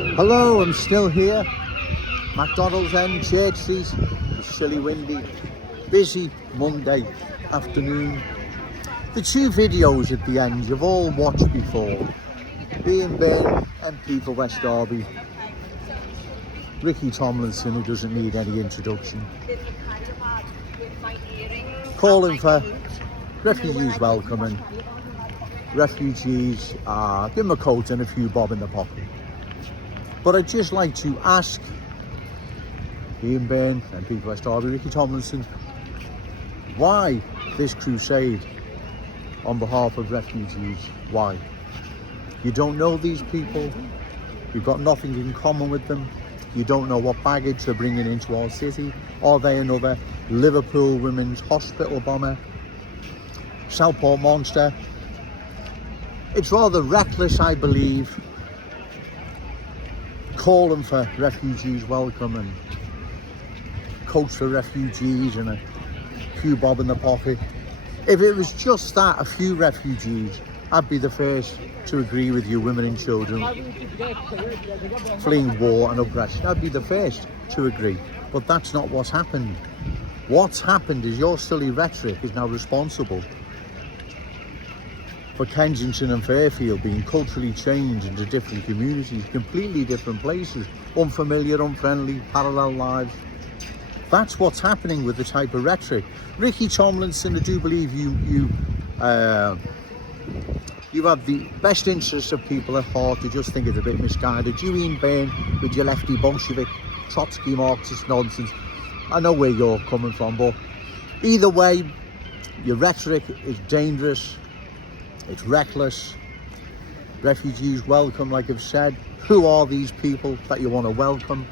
Hello, I'm still here. McDonald's End, Church Street. It's chilly, windy, busy Monday afternoon. The two videos at the end you've all watched before. Byrne, MP for West Derby. Ricky Tomlinson, who doesn't need any introduction. Calling for refugees welcoming. Refugees, give them a coat and a few bob in the pocket. But I'd just like to ask Byrne, MP for West Derby, Ricky Tomlinson, why this crusade on behalf of refugees? Why? You don't know these people, you've got nothing in common with them, you don't know what baggage they're bringing into our city. Are they another Liverpool women's hospital bomber? Southport monster? It's rather reckless, I believe, calling for refugees welcome and coats for refugees and a few bob in the pocket. If it was just that, a few refugees, I'd be the first to agree with you, women and children fleeing war and oppression. I'd be the first to agree. But that's not what's happened. What's happened is your silly rhetoric is now responsible for Kensington and Fairfield being culturally changed into different communities, completely different places, unfamiliar, unfriendly, parallel lives. That's what's happening with the type of rhetoric. Ricky Tomlinson, I do believe you have the best interests of people at heart. You just think it's a bit misguided. You, Byrne, with your lefty Bolshevik, Trotsky, Marxist nonsense. I know where you're coming from, but either way, your rhetoric is dangerous. It's reckless. Refugees welcome, like I've said. Who are these people that you want to welcome?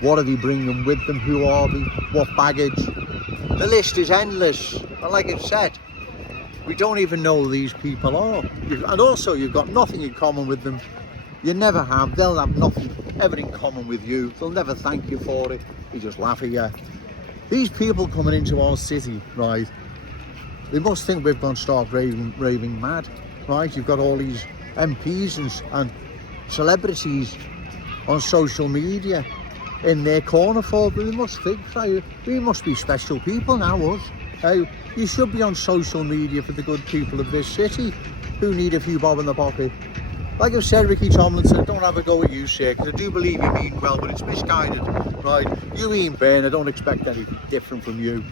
What are they bringing with them? Who are they? What baggage? The list is endless. And like I've said, we don't even know who these people are. And also, you've got nothing in common with them. You never have. They'll have nothing ever in common with you. They'll never thank you for it. They just laugh at you. These people coming into our city, right? They must think we've gone stark raving mad, right? You've got all these MPs and celebrities on social media in their corner for them. They must think, right, we must be special people now, us. You should be on social media for the good people of this city who need a few bob in the pocket. Like I've said, Ricky Tomlinson, don't have a go at you, sir, because I do believe you mean well, but it's misguided, right? You, Byrne, I don't expect anything different from you.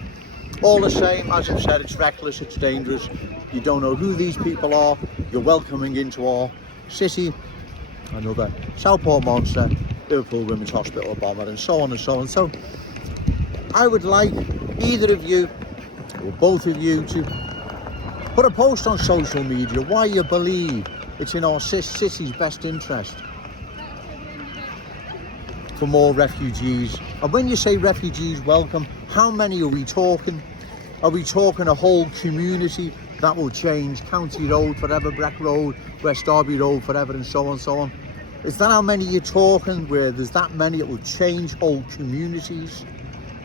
All the same, as I've said, it's reckless, it's dangerous. You don't know who these people are. You're welcoming into our city another Southport monster, Liverpool women's hospital bomber, and so on and so on. So I would like either of you or both of you to put a post on social media why you believe it's in our city's best interest for more refugees. And when you say refugees welcome, how many are we talking? Are we talking a whole community that will change? County Road forever, Breck Road, West Derby Road forever, and so on and so on. Is that how many you're talking, where there's that many it will change whole communities?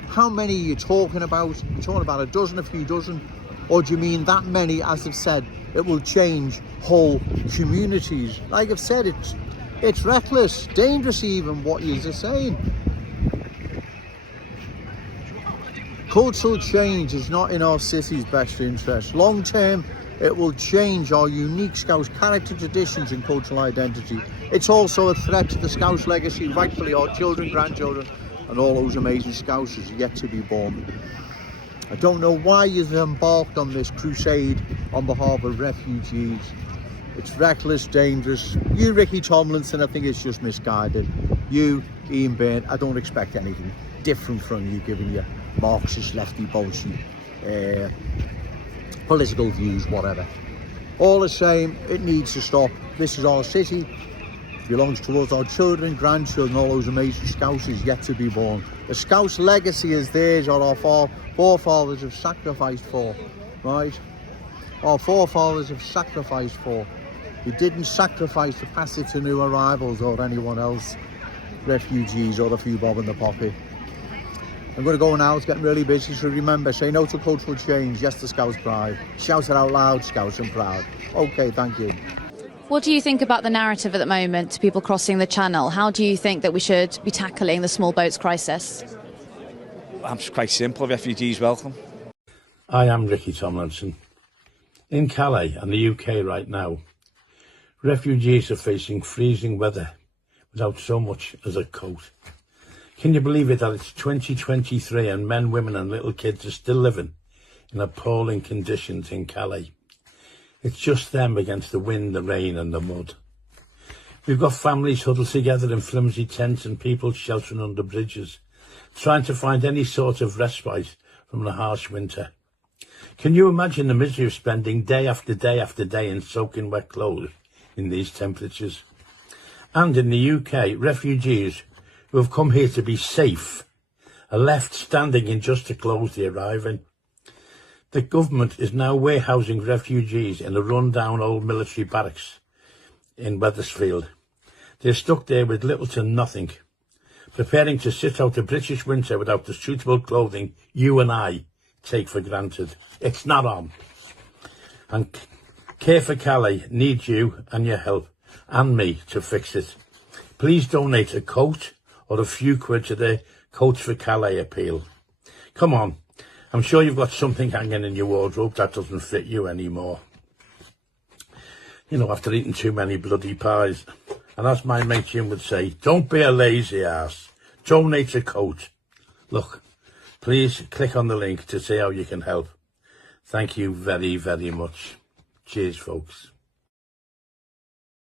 How many are you talking about? You're talking about a dozen, a few dozen? Or do you mean that many, as I've said, it will change whole communities? Like I've said, it's reckless, dangerous even, what you're saying. Cultural change is not in our city's best interest. Long term, it will change our unique Scouse character, traditions and cultural identity. It's also a threat to the Scouse legacy, rightfully our children, grandchildren and all those amazing Scousers yet to be born. I don't know why you've embarked on this crusade on behalf of refugees. It's reckless, dangerous. You, Ricky Tomlinson, I think it's just misguided. You, Byrne, I don't expect anything different from you, given your Marxist, lefty, Bolshevik, political views, whatever. All the same, it needs to stop. This is our city. It belongs to us, our children, grandchildren, all those amazing Scousers yet to be born. The Scouse legacy is theirs, or our forefathers have sacrificed for, right? Our forefathers have sacrificed for. They didn't sacrifice to pass it to new arrivals or anyone else, refugees or a few bob in the pocket. I'm going to go now, it's getting really busy, so remember, say no to cultural change, yes to Scouse pride. Shout it out loud, Scouse and proud. Okay, thank you. What do you think about the narrative at the moment to people crossing the Channel? How do you think that we should be tackling the small boats crisis? It's quite simple. Refugees welcome. I am Ricky Tomlinson. In Calais and the UK right now, refugees are facing freezing weather without so much as a coat. Can you believe it that it's 2023 and men, women and little kids are still living in appalling conditions in Calais? It's just them against the wind, the rain and the mud. We've got families huddled together in flimsy tents and people sheltering under bridges, trying to find any sort of respite from the harsh winter. Can you imagine the misery of spending day after day after day in soaking wet clothes in these temperatures? And in the UK, refugees who have come here to be safe are left standing in just the clothes they arrive in. The government is now warehousing refugees in a run-down old military barracks in Wethersfield. They're stuck there with little to nothing, preparing to sit out the British winter without the suitable clothing you and I take for granted. It's not on. And Care for Calais needs you and your help, and me, to fix it. Please donate a coat or a few quid to the Coats for Calais appeal. Come on. I'm sure you've got something hanging in your wardrobe that doesn't fit you anymore. You know, after eating too many bloody pies. And as my mate Jim would say, don't be a lazy ass. Donate a coat. Look, please click on the link to see how you can help. Thank you very, very much. Cheers, folks.